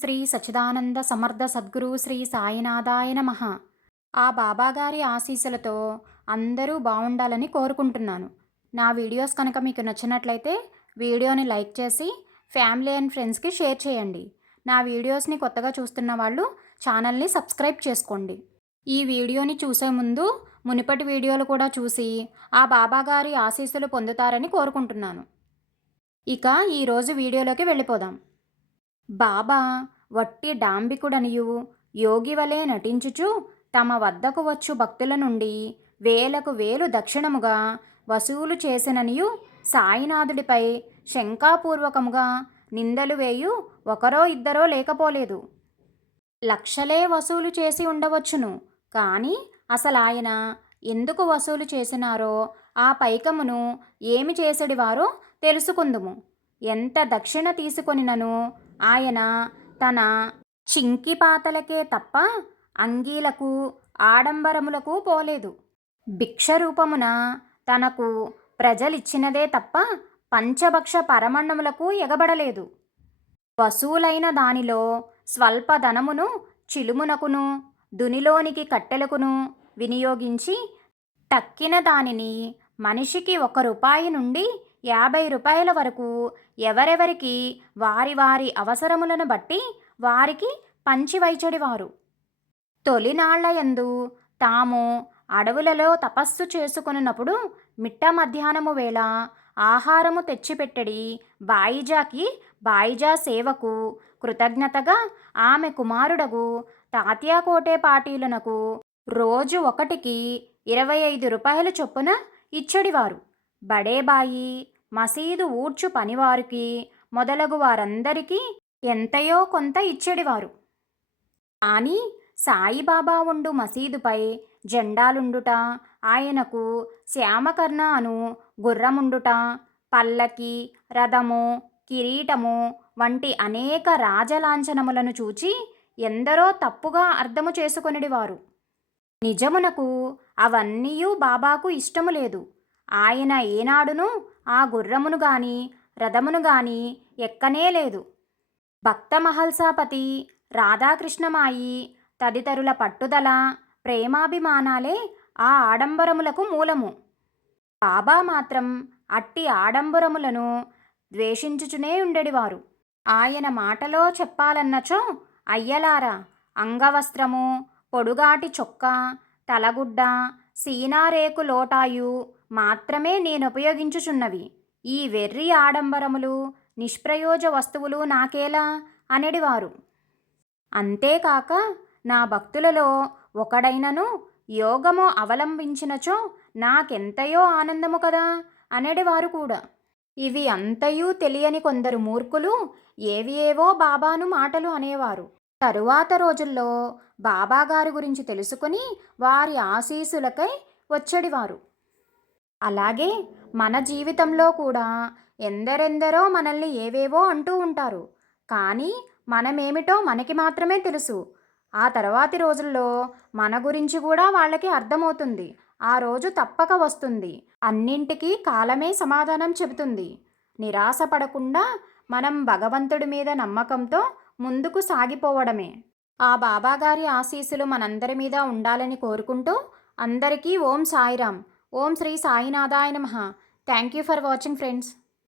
శ్రీ సచిదానంద సమర్థ సద్గురు శ్రీ సాయినాథాయ నమ. ఆ బాబాగారి ఆశీస్సులతో అందరూ బాగుండాలని కోరుకుంటున్నాను. నా వీడియోస్ కనుక మీకు నచ్చినట్లయితే వీడియోని లైక్ చేసి ఫ్యామిలీ అండ్ ఫ్రెండ్స్కి షేర్ చేయండి. నా వీడియోస్ని కొత్తగా చూస్తున్న వాళ్ళు ఛానల్ని సబ్స్క్రైబ్ చేసుకోండి. ఈ వీడియోని చూసే ముందు మునుపటి వీడియోలు కూడా చూసి ఆ బాబాగారి ఆశీస్సులు పొందుతారని కోరుకుంటున్నాను. ఇక ఈరోజు వీడియోలోకి వెళ్ళిపోదాం. బాబా వట్టి డాంబికుడనియు యోగి వలె నటించుచు తమ వద్దకు వచ్చు భక్తుల నుండి వేలకు వేలు దక్షిణముగా వసూలు చేసిననియు సాయినాథుడిపై శంకాపూర్వకముగా నిందలు వేయు ఒకరో ఇద్దరో లేకపోలేదు. లక్షలే వసూలు చేసి ఉండవచ్చును. కానీ అసలు ఆయన ఎందుకు వసూలు చేసినారో ఆ పైకమును ఏమి చేసడివారో తెలుసుకుందుము. ఎంత దక్షిణ తీసుకొనినను ఆయన తన చింకిపాతలకే తప్ప అంగీలకు ఆడంబరములకు పోలేదు. భిక్షరూపమున తనకు ప్రజలిచ్చినదే తప్ప పంచభక్ష పరమన్నములకు ఎగబడలేదు. వసూలైన దానిలో స్వల్ప ధనమును చిలుమునకును దునిలోనికి కట్టెలకును వినియోగించి తక్కిన దానిని మనిషికి ఒక రూపాయి నుండి యాభై రూపాయల వరకు ఎవరెవరికి వారి వారి అవసరములను బట్టి వారికి పంచివైచడివారు తొలినాళ్ళయందు తాము అడవులలో తపస్సు చేసుకున్నప్పుడు మిట్ట మధ్యాహ్నము వేళ ఆహారము తెచ్చిపెట్టడి బాయిజాకి బాయిజా సేవకు కృతజ్ఞతగా ఆమె కుమారుడగు తాత్యాకోటే పాటీలనకు రోజు ఒకటికి ఇరవై ఐదు రూపాయల చొప్పున ఇచ్చడివారు. బడేబాయి మసీదు ఊడ్చు పనివారికి మొదలగు వారందరికీ ఎంతయో కొంత ఇచ్చెడివారు. కానీ సాయిబాబా ఉండు మసీదుపై జెండాలుండుట ఆయనకు శ్యామకర్ణ అను గుర్రముండుట పల్లకి రథము కిరీటము వంటి అనేక రాజలాంఛనములను చూచి ఎందరో తప్పుగా అర్థము చేసుకొనిడివారు. నిజమునకు అవన్నీయూ బాబాకు ఇష్టము లేదు. ఆయన ఏనాడును ఆ గుర్రమును గాని రథమును గాని ఎక్కనే లేదు. భక్త మహల్సాపతి రాధాకృష్ణమాయి తదితరుల పట్టుదల ప్రేమాభిమానాలే ఆ ఆడంబరములకు మూలము. బాబా మాత్రం అట్టి ఆడంబరములను ద్వేషించుచునే ఉండేడివారు ఆయన మాటలో చెప్పాలన్నచో అయ్యలారా అంగవస్త్రము పొడుగాటి చొక్కా తలగుడ్డ సీనారేకు లోటాయు మాత్రమే నేను ఉపయోగించుచున్నవి ఈ వెర్రి ఆడంబరములు నిష్ప్రయోజ వస్తువులు నాకేలా? అనడివారు. అంతేకాక నా భక్తులలో ఒకడైనను యోగము అవలంబించినచో నాకెంతయో ఆనందము కదా? అనేటివారు కూడా. ఇవి అంతయూ తెలియని కొందరు మూర్ఖులు ఏవి ఏవో బాబాను మాటలు అనేవారు. తరువాత రోజుల్లో బాబాగారి గురించి తెలుసుకుని వారి ఆశీసులకై వచ్చేడివారు. అలాగే మన జీవితంలో కూడా ఎందరెందరో మనల్ని ఏవేవో అంటూ ఉంటారు. కానీ మనమేమిటో మనకి మాత్రమే తెలుసు. ఆ తర్వాతి రోజుల్లో మన గురించి కూడా వాళ్ళకి అర్థమవుతుంది. ఆ రోజు తప్పక వస్తుంది. అన్నింటికీ కాలమే సమాధానం చెబుతుంది. నిరాశపడకుండా మనం భగవంతుడి మీద నమ్మకంతో ముందుకు సాగిపోవడమే. ఆ బాబాగారి ఆశీస్సులు మనందరి మీద ఉండాలని కోరుకుంటూ అందరికీ ఓం సాయిరామ్ ఓం శ్రీ సాయినాథాయ నమ. Thank you for watching friends